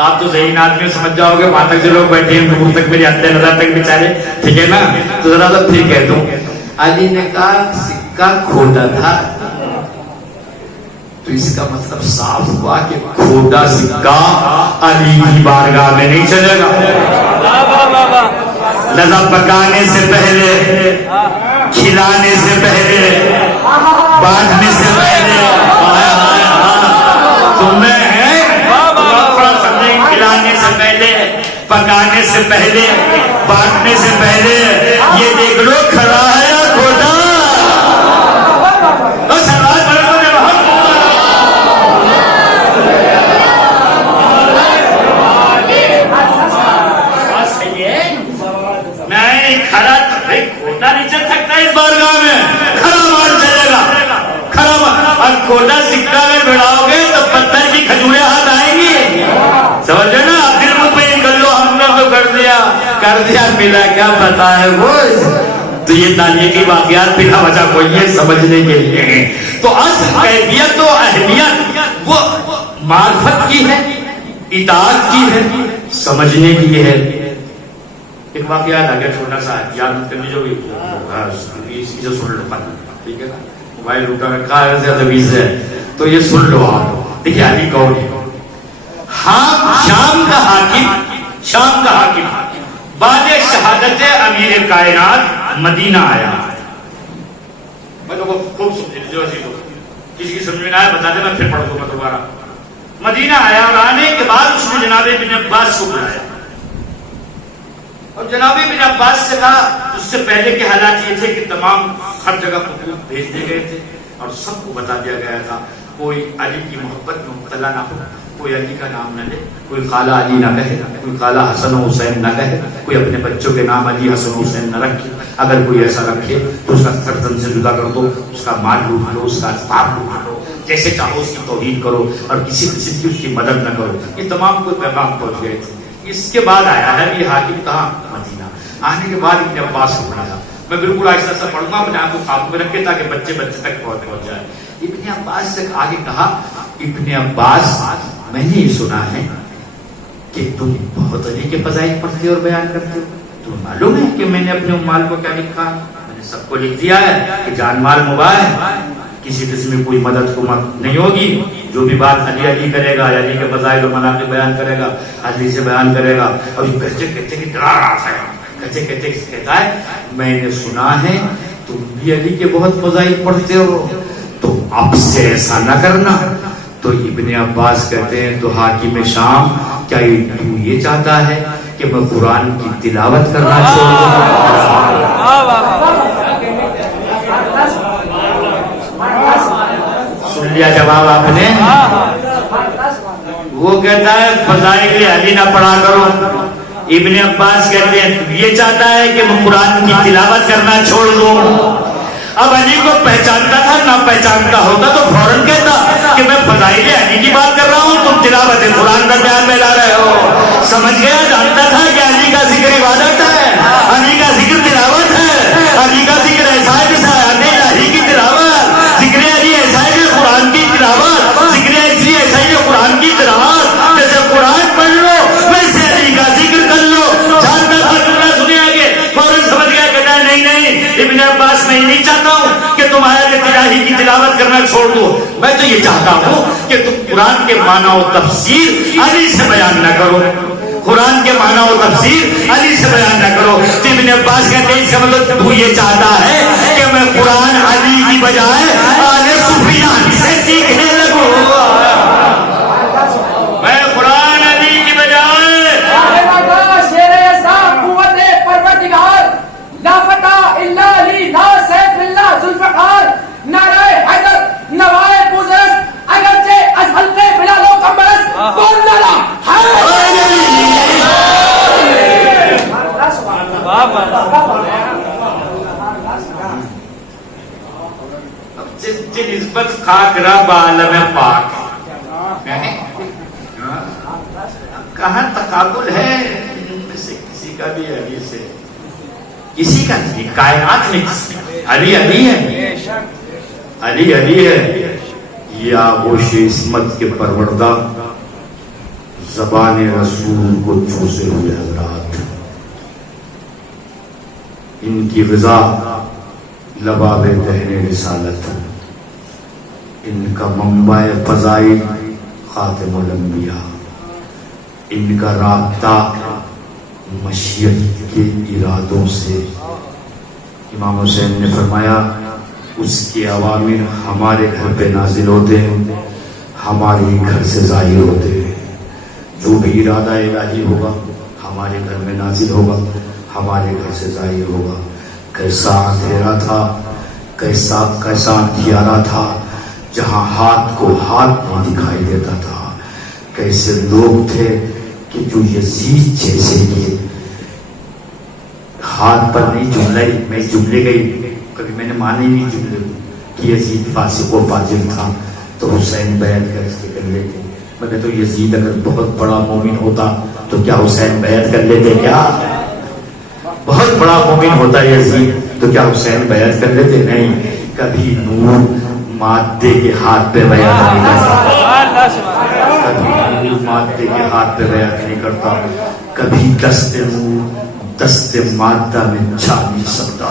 آپ تو ذہین آدمی سمجھ جاؤ گے، وہاں تک جو لوگ بیٹھے ہیں دور تک میری اندر نظر تک بیچارے، ٹھیک ہے نا؟ تو ذرا تو پھر کہہ دوں، علی نے کہا سکہ کھوٹا تھا تو اس کا مطلب صاف ہوا کہ کھوٹا سکہ علی کی بارگاہ میں نہیں چلے گا۔ لذا پکانے سے پہلے، کھلانے سے پہلے، بانٹنے سے پہلے، تمہیں کھلانے سے پہلے، پکانے سے پہلے، بانٹنے سے پہلے یہ دیکھ لو کھڑا ہے یا کھوٹا۔ نہیں کھڑا کھوٹا نہیں چل سکتا اس بارگاہ میں، کھڑا مال چلے گا، کھڑا مال۔ اور کھوٹا سکہ اگر بڑھاؤ گے تو پتھر کی کھجوریں ہاتھ آئیں گی، سمجھے نا؟ پھر وہ پہ کر لو، ہم نے تو کر دیا ملا کیا پتا ہے وہ۔ تو یہ تعلیم کی واقعات بلا وجہ کوئی ہے سمجھنے کے لیے ہیں۔ تو اصل کیفیت و اہمیت وہ معرفت کی ہے، اطاعت کی ہے، سمجھنے کی ہے. ایک واقعہ یاد آ گیا چھوٹا سا، یاد مت کرنی جو بھی جو سن لو، ٹھیک ہے نا؟ موبائل اٹھا رکھا ہے تمیز ہے تو یہ سن لو آپ. دیکھیے علی کون ہے؟ ہاں شام کا حاکم، شام کا حاکم بعد شہادت امیر کائنات مدینہ آیا. میں تو خوب سمجھے جو کسی کی سمجھ میں نہ آیا بتا دیں، میں پھر پڑھ دوں گا دوبارہ. مدینہ آیا اور آنے کے بعد اس نے جناب ابن عباس کو بلایا اور جناب ابن عباس سے کہا. اس سے پہلے کے حالات یہ تھے کہ تمام ہر جگہ خطوط بھیج دیے گئے تھے اور سب کو بتا دیا گیا تھا کوئی علی کی محبت میں مبتلا نہ ہو، کوئی علی کا نام نہ لے، کوئی خالہ علی نہ کہے، کوئی خالہ حسن و حسین نہ کہے، کوئی اپنے بچوں کے نام علی حسن و حسین نہ رکھے. اگر کوئی ایسا رکھے تو اس کا فرزند سے جدا کر دو، اس کا مال لوٹ لو، اس کا اسباب لوٹ لو، جیسے چاہو اس کی توہین کرو اور کسی قسم کی اس کی مدد نہ کرو. یہ تمام کوئی پیغام پہنچ گئے تھے. اس کے بعد آیا ہے یہ حاکم کہاں؟ مدینہ. آنے کے بعد ابن عباس کو بلایا. میں بالکل آہستہ آہستہ پڑھوں گا، اپنے آپ کو قابو میں رکھے تاکہ بچے تک پہنچ جائے. ابن عباس سے آگے کہا ابن عباس میں نے یہ سنا ہے کہ تم بہت علی کے فضائل پڑھتے اور بیان کرتے ہو. تمہیں معلوم ہے کہ میں نے اپنے مال کو کیا لکھا؟ میں نے سب کو لکھ دیا ہے کہ جان مال مباح ہے، کسی قسم میں کوئی مدد کو نہیں ہوگی. جو بھی بات علی علی کرے گا، علی کے فضائل و مناقب بیان کرے گا، علی سے بیان کرے گا. اور کہتے کہ ڈرا رہا ہے، کہتے کہتا ہے میں نے سنا ہے تم بھی علی کے بہت فضائل پڑھتے ہو، تو اب سے ایسا نہ کرنا. تو ابن عباس کہتے ہیں تو حاکم شام کیا تو یہ چاہتا ہے کہ میں قرآن کی تلاوت کرنا چھوڑ دوں؟ سن لیا جواب آپ نے؟ وہ کہتا ہے فضائل علی نہ پڑھا کرو. ابن عباس کہتے ہیں تو یہ چاہتا ہے کہ میں قرآن کی تلاوت کرنا چھوڑ دوں. اب علی کو پہچانتا تھا، نہ پہچانتا ہوتا تو فوراً کہتا کہ میں فضائل علی کی بات کر رہا ہوں، تم تلاوت قرآن کا بیان میں لا رہے ہو. سمجھ گیا، جانتا تھا کہ علی کا ذکر عبادت ہے، علی کا ذکر تلاوت ہے، علی کا ذکر ایسا ہے جیسا علی کی تلاوت، ذکر علی ایسا ہے کہ قرآن کی تلاوت، ذکر علی ایسا ہے کہ قرآن کی تلاوت. جیسے قرآن پڑھ لو ویسے علی کا ذکر کر لو. جانتا تھا تمہیں سنے آگے فوراً سمجھ گیا کہ نہیں ابن عباس میں نہیں چاہتا ہوں کہ تم آیت الہی کی تلاوت کرنا چھوڑ دو. میں تو یہ چاہتا ہوں کہ تم قرآن کے معنی و تفسیر علی سے بیان نہ کرو، قرآن کے معنی و تفسیر علی سے بیان نہ کرو. تو ابن عباس کہتے ہیں اس کا مطلب تو یہ چاہتا ہے کہ میں قرآن علی کی بجائے آل سفیان سے سیکھنے لگوں. میں قرآن علی کی بجائے لا فتح الا علی لا سیف اللہ ذوالفقار نعرہ حیدر نوائے بوزرس اگرچہ از حلقے بلال و کمبرس کون نعرہ نسبت خاک رب عالم پاک کہاں تقابل ہے ان میں سے کسی کا بھی علی سے، کسی کا نہیں. کائنات میں علی علی ہے، علی علی ہے. یہ آغوش عصمت کے پروردہ زبان رسول کو چوسے ہوئے حضرات، ان کی غذا لباب دہن رسالت، ان کا منبع فضائل خاتم الانبیاء، ان کا رابطہ مشیت کے ارادوں سے. امام حسین نے فرمایا اس کے اوامر ہمارے گھر پہ نازل ہوتے ہیں، ہمارے گھر سے ظاہر ہوتے ہیں. جو بھی ارادہ الہی ہوگا ہمارے گھر میں نازل ہوگا، ہمارے گھر سے ظاہر ہوگا. کیسا اندھیرا تھا، کیسا اندھیارا تھا جہاں ہاتھ کو ہاتھ نہیں دکھائی دیتا تھا. کیسے لوگ تھے کہ جو یزید جیسے کہ ہاتھ پر نہیں جملے، میں جملے گئی کبھی میں نے مانے نہیں جملے کہ یزید فاسق و فاجر تھا تو حسین بیعت کر لیتے. میں نے تو یزید اگر بہت بڑا مومن ہوتا تو کیا حسین بیعت کر لیتے؟ کیا بہت بڑا مومن ہوتا یزید تو کیا حسین بیعت کر لیتے؟ نہیں. کبھی نور مادے کے ہاتھ پہ بیعت نہیں کرتا. کبھی مادے کے ہاتھ پہ بیعت نہیں کرتا، کبھی دست مادہ میں جا نہیں سکتا۔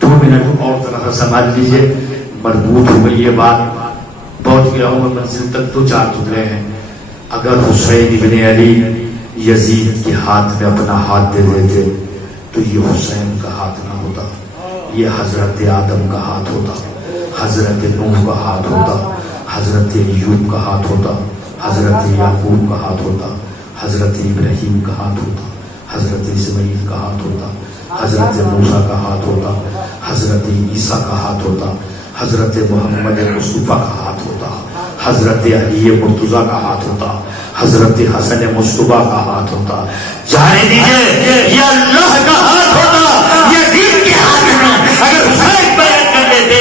2 منٹ اور طرح سمجھ لیجئے، مربوط ہو گئی یہ بات، پہنچ گیا ہوں منزل تک تو 4 ٹکڑے ہیں۔ اگر حسین ابن علی یزید کے ہاتھ میں اپنا ہاتھ دے دیتے تو یہ حسین کا ہاتھ نہ ہوتا، یہ حضرت آدم کا ہاتھ ہوتا، حضرت نوح کا ہاتھ ہوتا، حضرت ایوب کا ہاتھ ہوتا، حضرت یعقوب کا ہاتھ ہوتا، حضرت ابراہیم کا ہاتھ ہوتا، حضرت اسماعیل کا ہاتھ ہوتا، حضرت موسیٰ کا ہاتھ ہوتا، حضرت عیسیٰ کا ہاتھ ہوتا، حضرت محمد مصطفیٰ کا ہاتھ ہوتا، حضرت علی مرتضیٰ کا ہاتھ ہوتا، حضرت حسن مصطفیٰ کا ہاتھ ہوتا۔ جانے دیجئے یہ اللہ کا ہاتھ ہوتا، یزید کے ہاتھ میں اگر حسین بیعت کر لیتے۔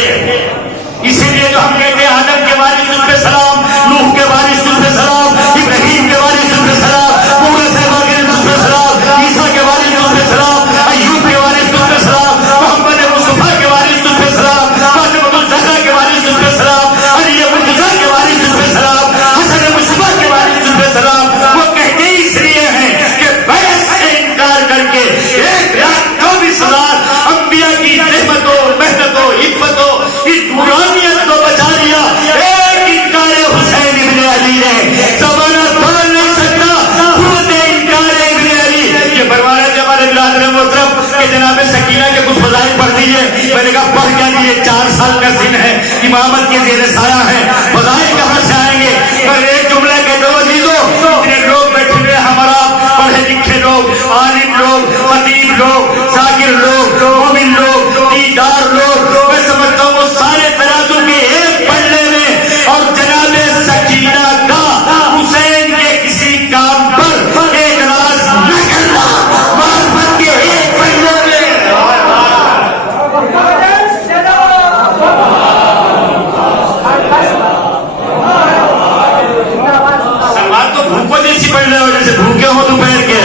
اسی لیے جو ہم کہتے ہیں آدم کے وارث علیہ السلام، نوح کے وارث علیہ السلام، ابراہیم کے وارث علیہ السلام، موسیٰ علیہ السلام، عیسیٰ کے وارث علیہ السلام، ایوب کے وارث علیہ السلام، محمد مصطفیٰ کے وارث علیہ السلام، فاطمہ الزہرا کے وارث علیہ السلام، علی مرتضیٰ کے وارث علیہ السلام، حسن مصطفیٰ کے وارث علیہ السلام۔ وہ کہتے ہی اس لیے ہیں کہ بیعت سے انکار کر کے 1,24,000 انبیاء کی رحمتوں، محنتوں، حفظوں، اس نورانیت کو بچا لیا۔ ایک انکار حسین ابن علی نے زمانہ بدل نہیں سکتا، خود انکار ابن علی۔ یہ فرمایا جب ہمارے برادر محترم کہ جناب سکینہ کے کچھ فضائل پڑھ دیجئے، میں نے کہا پڑھ کیا دیجئے، 4 سال کا سن ہے، امامت کے زیر سایہ ہے، فضائل کہاں سے آئیں گے؟ پر ایک جملہ کہتے ہو عزیزو، اتنے لوگ بیٹھے ہوئے ہمارا پڑھے لکھے لوگ، عالم لوگ، خطیب لوگ، ذاکر لوگ، مومن لوگ، دیندار لوگ، میں سمجھتا ہوں وہ سارے ترازو کے ایک پلڑے میں، اور جناب سکینہ کا حسین کے کسی کام پر اعتراض نہ کرنا، معرفت کے ایک پلڑے میں۔ سلمان تو بھوکو جیسی پڑھ رہے ہو، جیسے بھوکے ہو دوپہر کے۔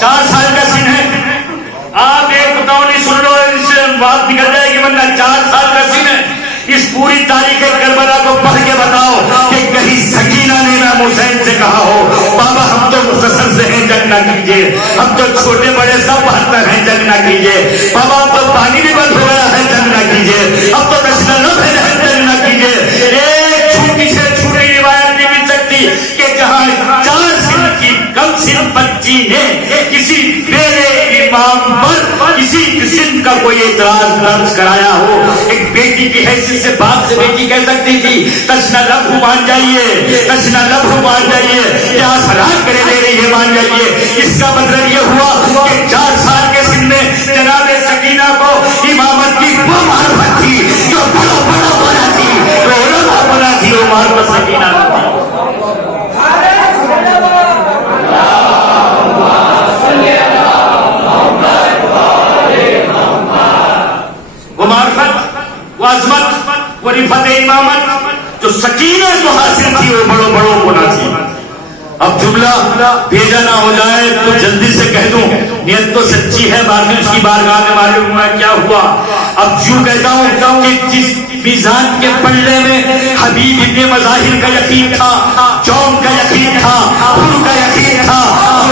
4 سال کا سن ہے، آپ ایک بتاؤ سن لو، اس سے بات نکل جائے گی، ورنہ 4 سال کا سن ہے۔ اس پوری تاریخ کربلا کو پڑھ کے بتاؤ کہ کہیں سکینہ نے امام حسین سے کہا ہو بابا ہم تو مختصر سے ہیں، جنگ نہ کیجیے، ہم تو چھوٹے بڑے سب بہتر ہیں، جنگ نہ کیجیے، بابا اب تو پانی بھی بند ہو گیا ہے، جنگ نہ کیجیے، اب تو نشنا نہ پھیلا ہے، جنگ نہ کیجیے۔ ایک چھوٹی سے چھوٹی روایت نہیں مل سکتی کہ جہاں 4 سن کی کم سن بچی نے کسی میرے امام پر کسی قسم کا کوئی اعتراض درج کرایا ہو۔ ایک بیٹی کی حیثیت سے باپ سے بیٹی کہہ سکتی تھی تشنا لبھو مان جائیے، تشنا لبھو مان جائیے، کیا سلام کرے دے رہی ہے مان جائیے۔ اس کا مطلب یہ ہوا کہ 4 سال کے سن میں جناب سکینہ کو امامت کی وہ معرفت تھی جو بڑا بڑا بنا تھی، جو علماء بنا تھی، وہ معرفت سکینہ تھی۔ وہ معرفت، وہ عظمت، وہ رفت امامت جو سکینہ کو حاصل تھی وہ بڑوں بڑوں کو نہ تھی۔ اب جملہ بھیجا نہ ہو جائے تو جلدی سے کہہ دوں، نیت تو سچی ہے، باقی اس کی بارگاہ میں معلوم ہوا کیا ہوا۔ اب یوں کہتا ہوں کہ جس میزان کے پلڑے میں حبیب ابن مظاہر کا یقین تھا، جون کا یقین تھا، حور کا یقین تھا،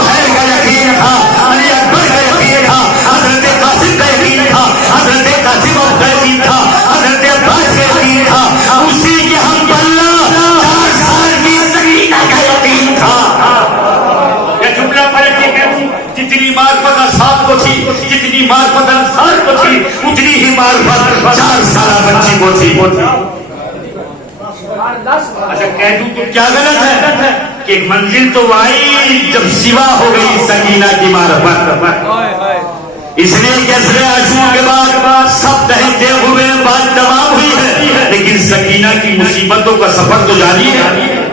زہیر کا یقین تھا، علی اکبر کا یقین تھا، حضرت قاسم کا یقین تھا، حضرت قاسم کا یقین تھا، حضرت عباس کا یقین تھا، اسی کے ہم پلہ 4 سال کی سکینہ کا یقین تھا۔ یہ جملہ پلٹ کے کہتی جتنی معرفت اصحاب کو تھی، جتنی معرفت انصار کو تھی، اتنی ہی معرفت 4 سالہ بچی کو تھی۔ اچھا کہہ دوں تو کیا غلط ہے کہ ایک منزل تو آئی جب سوا ہو گئی سکینہ کی معرفت، اس لیے کہ اثر عاشور کے بعد سب دہتے ہوئے بات تمام ہوئی ہے، لیکن سکینہ کی مصیبتوں کا سفر تو جاری ہے۔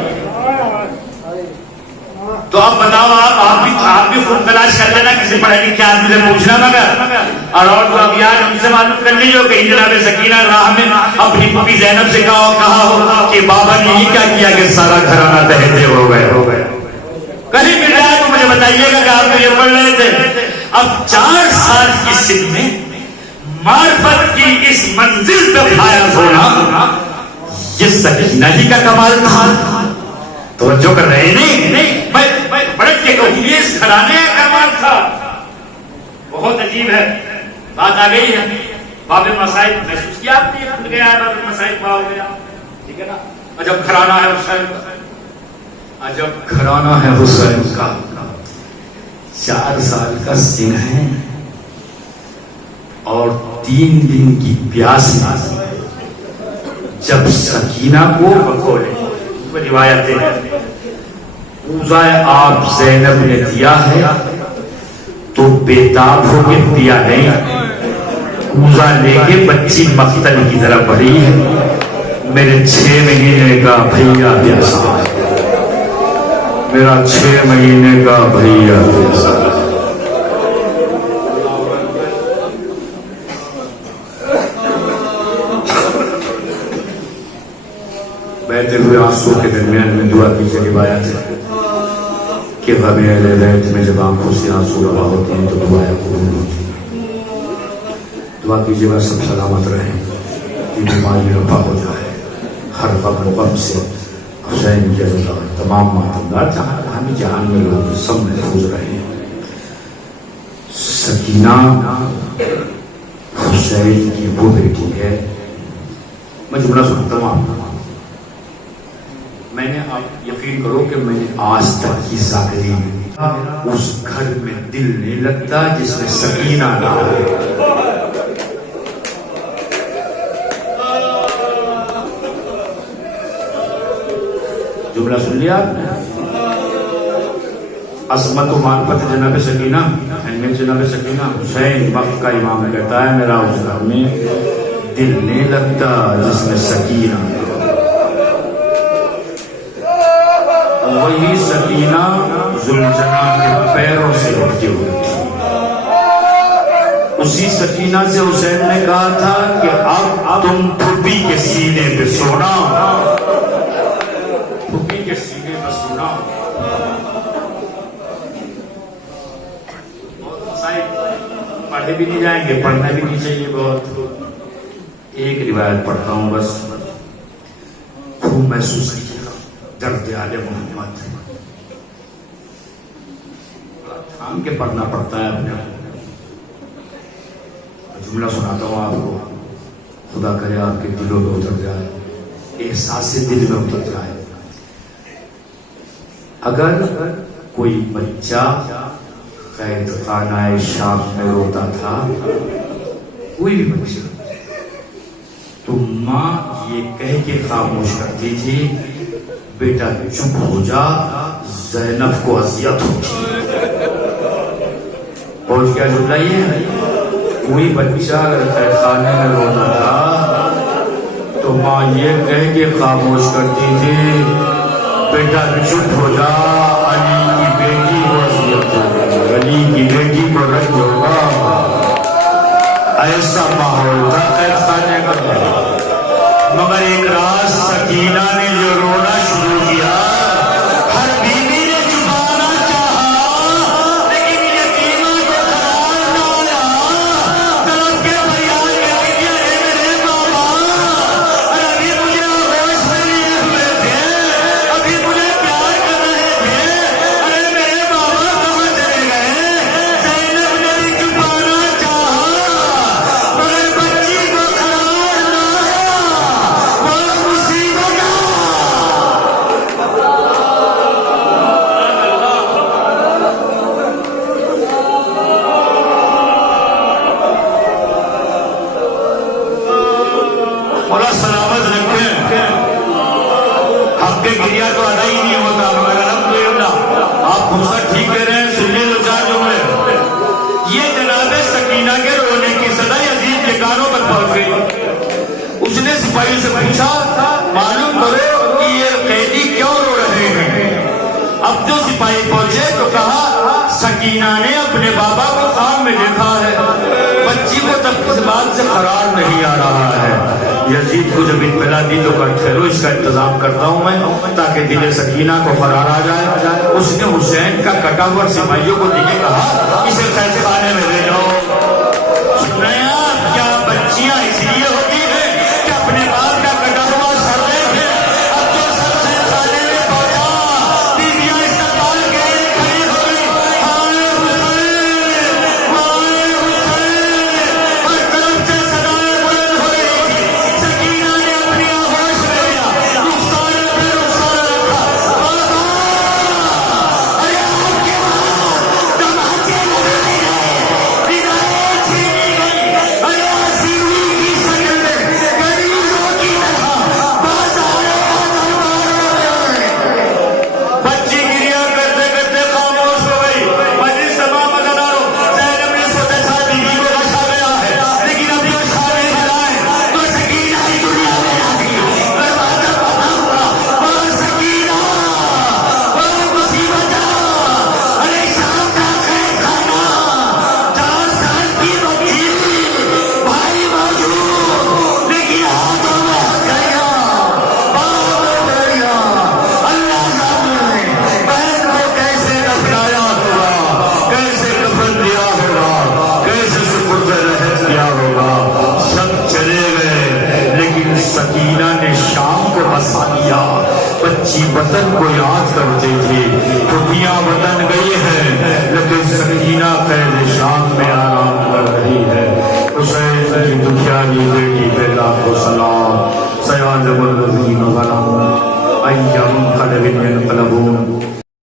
تو اب بتاؤ آپ بھی خود تلاش کر لینا، کسی پڑھے لکھے آدمی سے پوچھنا مگر، اور تو اب یار ہم سے معلوم کر لیجو کہ جناب سکینہ راہ میں اپنی پھوپھی زینب سے کہا ہو کہ بابا نے یہ کیا کیا کہ سارا گھرانہ تہتے ہو گئے۔ کہیں مل جائے تو مجھے بتائیے گا کہ آپ تو یہ پڑھ رہے تھے۔ اب 4 سال کی سن میں معرفت کی اس منزل پہ فائز ہونا یہ سکینہ ہی کا کمال تھا. توجہ کر رہے نہیں میں بڑھ کے کہوں یہ اس گھرانے کا کمال تھا. بہت عجیب ہے. بات آ گئی ہے باب مسائل محسوس کیا آپ نے کھل گیا ہے باب مسائل پا ہو گیا ٹھیک ہے نا. عجب گھرانہ ہے حسین کا, عجب گھرانہ ہے حسین کا. 4 سال کا سن ہے اور 3 دن کی پیاس جب سکینہ کو بکولے روایتیں پوزا آپ زینب نے دیا ہے تو بیتاب ہو کے دیا نہیں. پوزا لے کے بچی مقتل کی طرف بڑھی ہے. میرے 6 مہینے کا بھیا پیاسا, میرا 6 مہینے کا بھیا پیاسا. بہتے ہوئے آنسو کے درمیان میں دعا کیجیے. روایت ہے کہ غم اہل بیت میں جب آنکھوں سے آنسو روا ہوتے ہیں تو دعائیں قبول ہوتی ہیں. دعا کیجیے گا سب سلامت رہیں, یہ بیماری رفع ہو جائے, ہر غم و غم سے حسین کی اللہ تمام ماتمدار ہمیں جہان میں لوگ سب محفوظ رہے. سکینہ حسین کی وہ بیٹی ہے. میں جملہ سنتا ہوں, میں نے آپ یقین کرو کہ میں نے آج تک کی زندگی میں اس گھر میں دل نہیں لگتا جس میں سکینہ نہ ہو. جملہ سن لیا آپ نے. عظمت و معرفت جناب سکینہ, اہمیت جناب سکینہ. حسین وقت کا امام کہتا ہے میرا اس گھر میں دل نہیں لگتا جس میں سکینہ. وہی سکینہ زلجنا کے پیروں سے اٹھتی ہوئی تھی. اسی سکینہ سے حسین نے کہا تھا کہ اب تم پھوپھی کے سینے پہ سونا, پھوپھی کے سینے پہ سونا. بہت مسائل پڑھے بھی نہیں جائیں گے, پڑھنا بھی نہیں چاہیے بہت. ایک روایت پڑھتا ہوں بس, خوب محسوس کیجیے درد آل محمد. تھام کے پڑھنا پڑتا ہے اپنے. جملہ سناتا ہوں آپ کو, خدا کرے آپ کے دلوں میں اتر جائے, احساس دل میں اتر جائے. اگر کوئی بچہ قید خانہ شام میں روتا تھا, کوئی بھی بچہ, تو ماں یہ کہہ کے خاموش کرتی تھی بیٹا چپ ہو جا, زینب کو اذیت ہوگی. اور کیا جملہ یہ ہے, کوئی بچہ اگر قید خانے میں روتا تھا تو ماں یہ کہہ کے خاموش کرتی تھی بیٹا چپ ہو جا, علی کی بیٹی کو اذیت ہوگی, علی کی بیٹی کو رنج ہوگا. ایسا ماحول تھا قید خانے کا. مگر ایک رات سکینہ نے جو رونا شروع کیا, ہر بیوی نے چھپانا چاہا لیکن یتیمہ کو قرار نہ آیا. طرف کے فریاد کہتی تھی اے میرے بابا, ابھی مجھے آغوش میں لیے ہوئے تھے, ابھی مجھے پیار کر رہے تھے, ارے میرے بابا کہاں چلے گئے. زینب نے بھی چھپانا چاہا مگر بچی کو قرار نہ آیا. مصیبت مولا سلامت رکھیں. حق کے گریا تو ادا ہی نہیں ہوتا, مگر الحمدللہ آپ غصہ ٹھیک کہہ رہے ہیں. سننے دو 4 جملے. یہ جناب سکینہ کے رونے کی صدا یزید کے کانوں پر پہنچ گئی. اس نے سپاہی سے پوچھا معلوم کرو کہ یہ قیدی کیوں رو رہے ہیں. اب جو سپاہی پہنچے تو کہا سکینہ نے اپنے بابا کو خواب میں دیکھا ہے. بچی کو تب بات سے قرار نہیں آ رہا ہے. یزید کو جب اطلاع دی تو کہا ٹھہرو اس کا انتظام کرتا ہوں میں تاکہ دل سکینہ کو قرار آ جائے. اس نے حسین کا کٹا ہوا سپاہیوں کو دیکھے کہا اسے قید خانے میں لے جاؤ. سن رہے ہیں آپ؟ کیا بچیاں اس لیے